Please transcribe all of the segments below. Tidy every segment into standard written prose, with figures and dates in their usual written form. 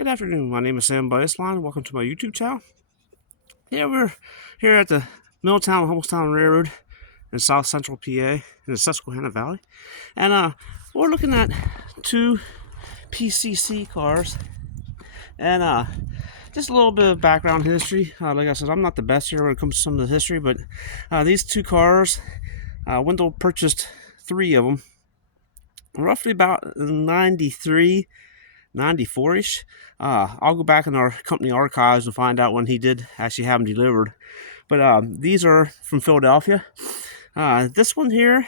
Good afternoon. My name is Sam Baseline. Welcome to my YouTube channel. Yeah, we're here at the Middletown and Hummelstown Railroad in South Central PA in the Susquehanna Valley, and we're looking at two PCC cars. And just a little bit of background history. Like I said, I'm not the best here when it comes to some of the history, but these two cars, Wendell purchased three of them, roughly about 93. 94-ish. I'll go back in our company archives and find out when he did actually have them delivered. But these are from Philadelphia. This one here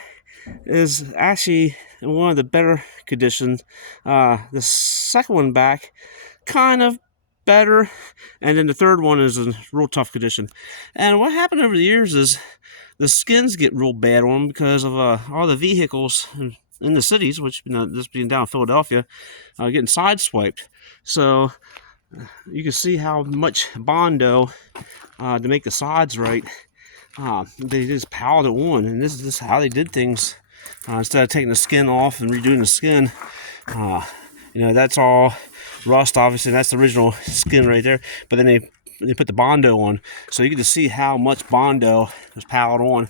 is actually in one of the better conditions. The second one back, kind of better, and then the third one is in real tough condition. And what happened over the years is the skins get real bad on them because of all the vehicles in the cities, which, this being down in Philadelphia, getting sideswiped. So you can see how much Bondo to make the sides right. They just piled it on, and this is how they did things. Instead of taking the skin off and redoing the skin, that's all rust. Obviously, that's the original skin right there. But then they put the Bondo on, so you can just see how much Bondo was piled on.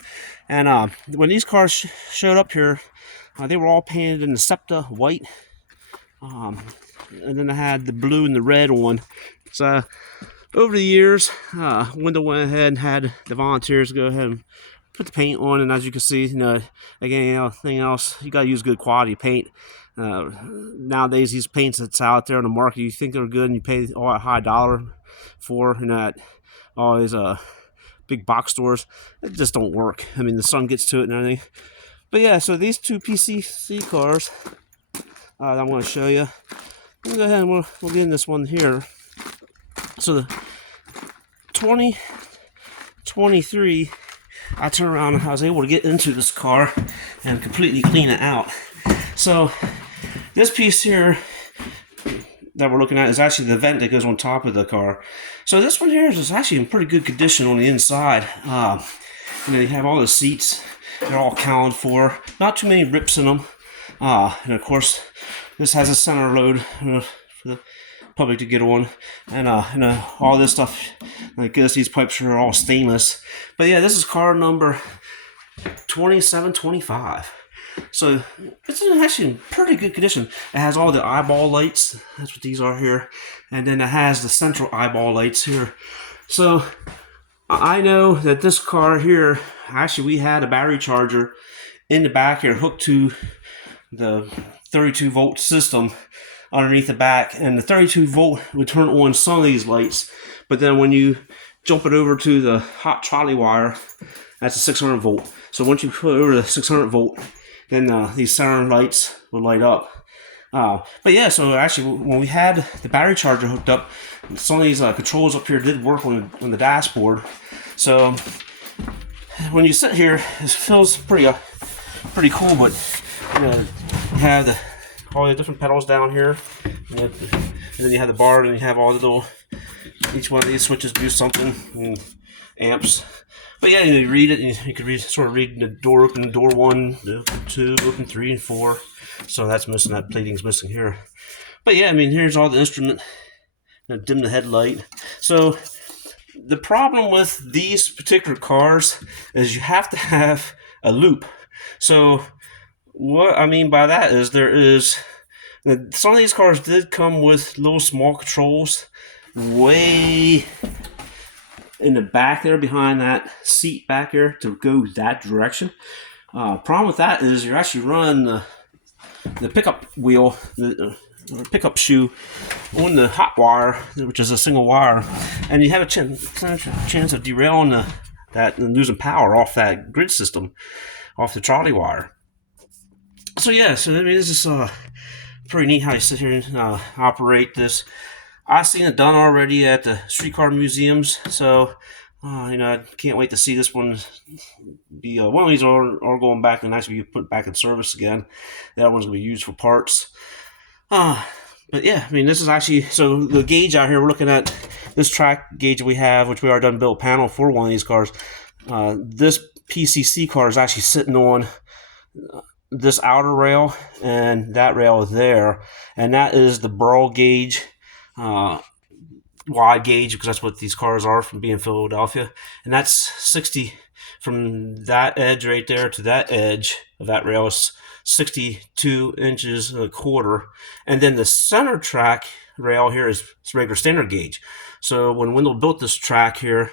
And when these cars showed up here, they were all painted in the Septa white, and then I had the blue and the red on. So over the years, Wendell went ahead and had the volunteers go ahead and put the paint on. And as you can see, again, anything else, you gotta use good quality paint. Nowadays, these paints that's out there on the market, you think they're good, and you pay all that high dollar for, and that all these big box stores, it just don't work. I mean, the sun gets to it and everything. But yeah, so these two PCC cars that I'm going to show you. We'll go ahead and we'll get in this one here. So the 2023, I turned around and I was able to get into this car and completely clean it out. So this piece here that we're looking at is actually the vent that goes on top of the car. So this one here is actually in pretty good condition on the inside. You have all the seats. They're all accounted for. Not too many rips in them. And of course, this has a center load for the public to get on. And all this stuff, I guess these pipes are all stainless. But yeah, this is car number 2725. So it's actually in pretty good condition. It has all the eyeball lights. That's what these are here. And then it has the central eyeball lights here. So I know that this car here, actually we had a battery charger in the back here hooked to the 32 volt system underneath the back, and the 32 volt would turn on some of these lights, but then when you jump it over to the hot trolley wire, that's a 600 volt. So once you put it over the 600 volt, then these center lights will light up. But yeah, so actually when we had the battery charger hooked up, some of these controls up here did work on the dashboard. So when you sit here, it feels pretty cool. But you have all the different pedals down here, and then you have the bar, and you have all the little, each one of these switches do something, and amps. But yeah, you read it, and you can read the door open, door 1, open 2, open 3, and 4. So that's missing, that plating's missing here. But yeah, I mean, here's all the instrument. Dim the headlight. So the problem with these particular cars is you have to have a loop. So what I mean by that is some of these cars did come with little small controls way in the back there behind that seat back there to go that direction. Problem with that is you're actually running the pickup wheel, the pickup shoe on the hot wire, which is a single wire, and you have a chance of derailing that and losing power off that grid system, off the trolley wire. So yeah, so I mean, this is pretty neat how you sit here and operate this. I've seen it done already at the streetcar museums, so I can't wait to see this one be. One of these are going back and actually be put back in service again. That one's going to be used for parts. But yeah, I mean, this is actually, so the gauge out here, we're looking at this track gauge we have, which we already done built panel for one of these cars. This PCC car is actually sitting on this outer rail and that rail there, and that is the burl gauge uh, wide gauge, because that's what these cars are from being Philadelphia, and that's 60 from that edge right there to that edge of that rail is 62 inches and a quarter, and then the center track rail here is regular standard gauge. So when Wendell built this track here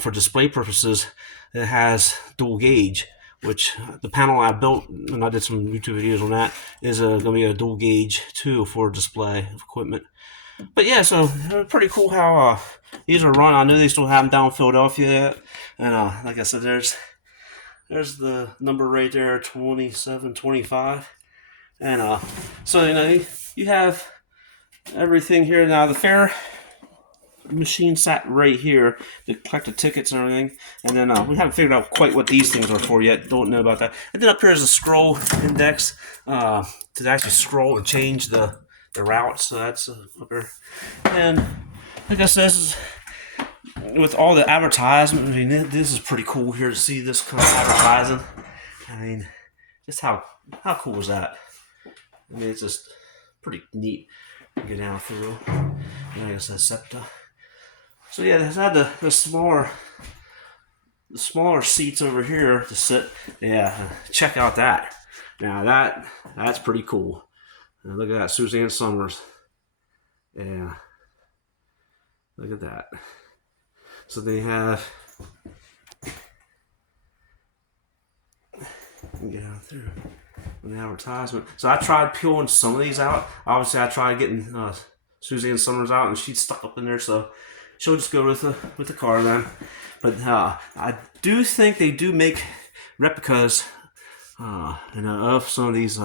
for display purposes, it has dual gauge, which the panel I built, and I did some YouTube videos on that, is going to be a dual gauge too for display of equipment. But yeah, so pretty cool how these are run. I know they still have them down in Philadelphia yet. And like I said, there's the number right there, 2725. And so you have everything here. Now the fare machine sat right here to collect the tickets and everything. And then we haven't figured out quite what these things are for yet. Don't know about that. And then up here is a scroll index to actually scroll and change the route. So that's up there. And like I said, this is with all the advertisement. I mean, this is pretty cool here to see this kind of advertising. I mean, just how cool is that? I mean, it's just pretty neat to get down through. And like I said, SEPTA. So yeah, they had the smaller seats over here to sit. Yeah, check out that. Now that's pretty cool. And look at that, Suzanne Summers. Yeah, look at that. So they have. Get out through an advertisement. So I tried peeling some of these out. Obviously, I tried getting Suzanne Summers out, and she's stuck up in there. So she'll just go with the car then. But I do think they do make replicas, of some of these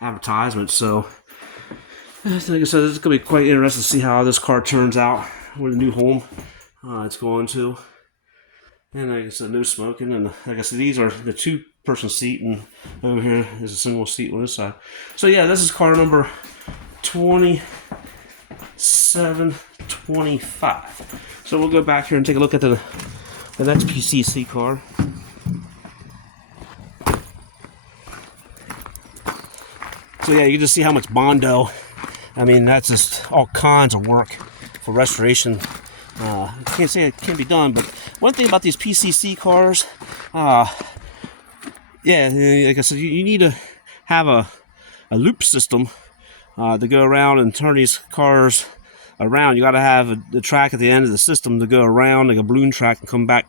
advertisements. So like I said, it's gonna be quite interesting to see how this car turns out with a new home it's going to. And like I said, no smoking. And like I said, these are the 2-person seat, and over here is a single seat on this side. So yeah, this is car number 2725. So we'll go back here and take a look at the next PCC car. So yeah, you can just see how much Bondo. I mean, that's just all kinds of work for restoration. I can't say it can't be done, but one thing about these PCC cars, yeah, like I said, you need to have a loop system to go around and turn these cars around. You got to have the track at the end of the system to go around, like a balloon track, and come back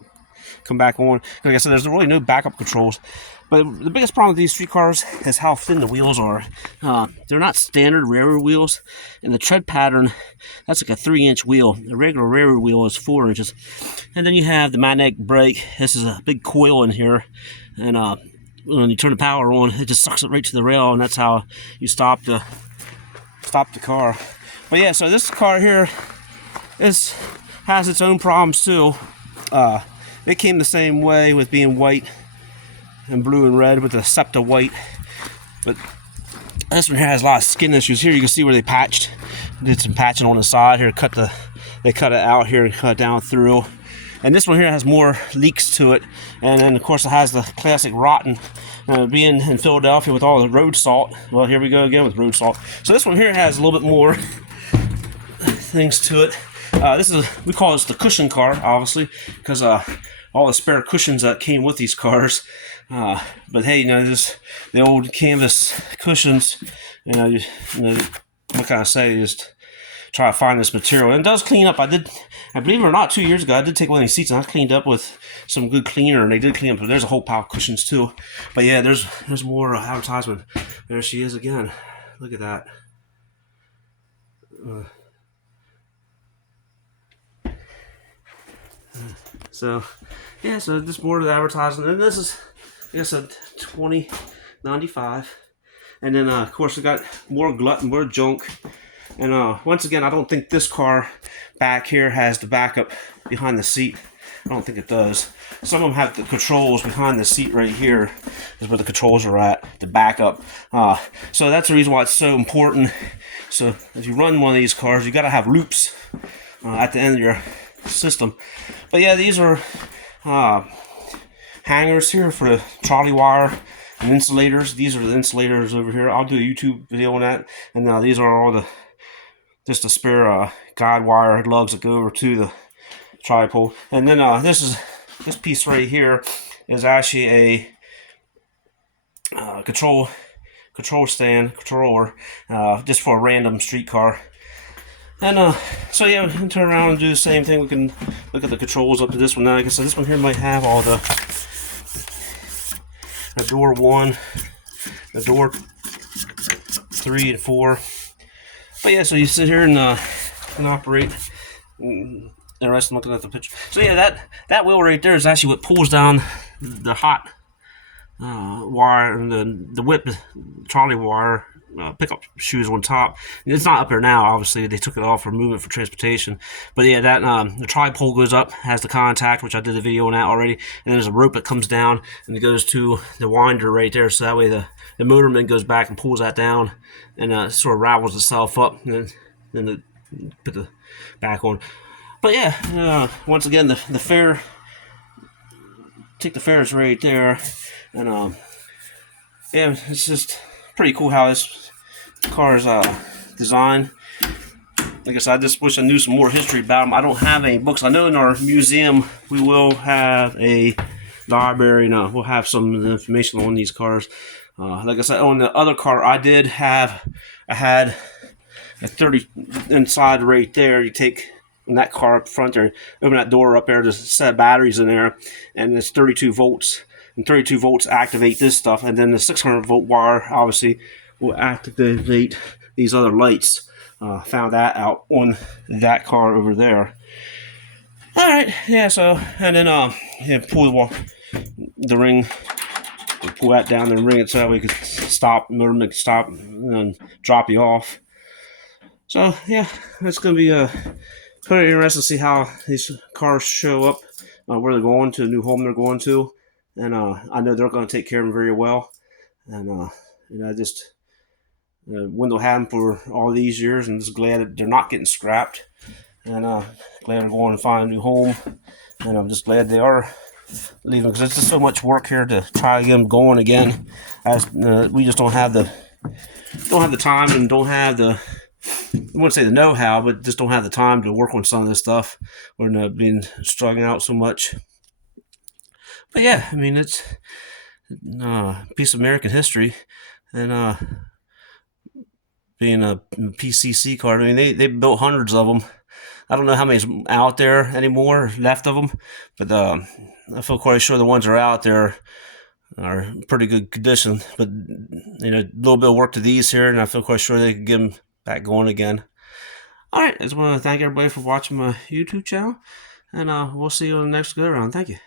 on. Like I said, there's really no backup controls. But the biggest problem with these street cars is how thin the wheels are. They're not standard railroad wheels, and the tread pattern, that's like a 3-inch wheel. The regular railroad wheel is 4 inches. And then you have the magnetic brake. This is a big coil in here, and when you turn the power on, it just sucks it right to the rail, and that's how you stop the car. But yeah, so this car here has its own problems too. It came the same way with being white and blue and red with the SEPTA white, but this one here has a lot of skin issues. Here you can see where they did some patching on the side here. They cut it out here and cut it down through. And this one here has more leaks to it, and then of course it has the classic rotten. Being in Philadelphia with all the road salt. Well, here we go again with road salt. So this one here has a little bit more things to it. We call this the cushion car, obviously, because all the spare cushions that came with these cars. But hey, just the old canvas cushions. What can I say? Just try to find this material. And it does clean up. I believe it or not, 2 years ago, I did take one of these seats and I cleaned up with some good cleaner, and they did clean up. But there's a whole pile of cushions too. But yeah, there's more advertisement. There she is again. Look at that. So yeah, so this more of the advertisement, and this is, like I said, $20.95. And then of course we got more glut and more junk. And once again, I don't think this car back here has the backup behind the seat. I don't think it does. Some of them have the controls behind the seat right here is where the controls are at, the backup. So that's the reason why it's so important. So if you run one of these cars, you got to have loops at the end of your system. But yeah, these are hangers here for the trolley wire and insulators. These are the insulators over here. I'll do a YouTube video on that. And these are all the just a spare guide wire lugs that go over to the tripod. And then this piece right here is actually a controller, just for a random streetcar. And so yeah, we can turn around and do the same thing. We can look at the controls up to this one. Now, like I said, this one here might have all the door 1, the door 3 and 4. But yeah, so you sit here and operate. Interesting looking at the picture. So yeah, that wheel right there is actually what pulls down the hot wire and the whip trolley wire pickup shoes on top. It's not up there now, obviously. They took it off for movement for transportation. But yeah, that the tripod goes up, has the contact, which I did a video on that already, and there's a rope that comes down and it goes to the winder right there, so that way the motorman goes back and pulls that down and sort of ravels itself up, and then put the back on. But yeah, once again, the fare, take the fares right there, and yeah, it's just pretty cool how this car is designed. Like I said, I just wish I knew some more history about them. I don't have any books. I know in our museum we will have a library, and we'll have some information on these cars. Like I said, on the other car I had a 30 inside right there. You take in that car up front there, open that door up there, there's a set of batteries in there, and it's 32 volts. And 32 volts activate this stuff, and then the 600 volt wire obviously will activate these other lights. Found that out on that car over there. All right, yeah. So and then pull the ring, pull that down and ring it so that we could stop, motorman can stop and drop you off. So yeah, it's gonna be pretty interesting to see how these cars show up, where they're going to, the new home they're going to. And I know they're going to take care of them very well. And I just Wendell had them for all these years, and just glad that they're not getting scrapped. And glad they're going to find a new home. And I'm just glad they are leaving, because it's just so much work here to try to get them going again. As we just don't have the time, and don't have the, I wouldn't say the know-how, but just don't have the time to work on some of this stuff. We're being struggling out so much. But yeah, I mean, it's a piece of American history, and being a PCC car, I mean, they built hundreds of them. I don't know how many's out there anymore, left of them, but I feel quite sure the ones that are out there are in pretty good condition. But a little bit of work to these here, and I feel quite sure they can get them back going again. All right, I just want to thank everybody for watching my YouTube channel, and we'll see you on the next go around. Thank you.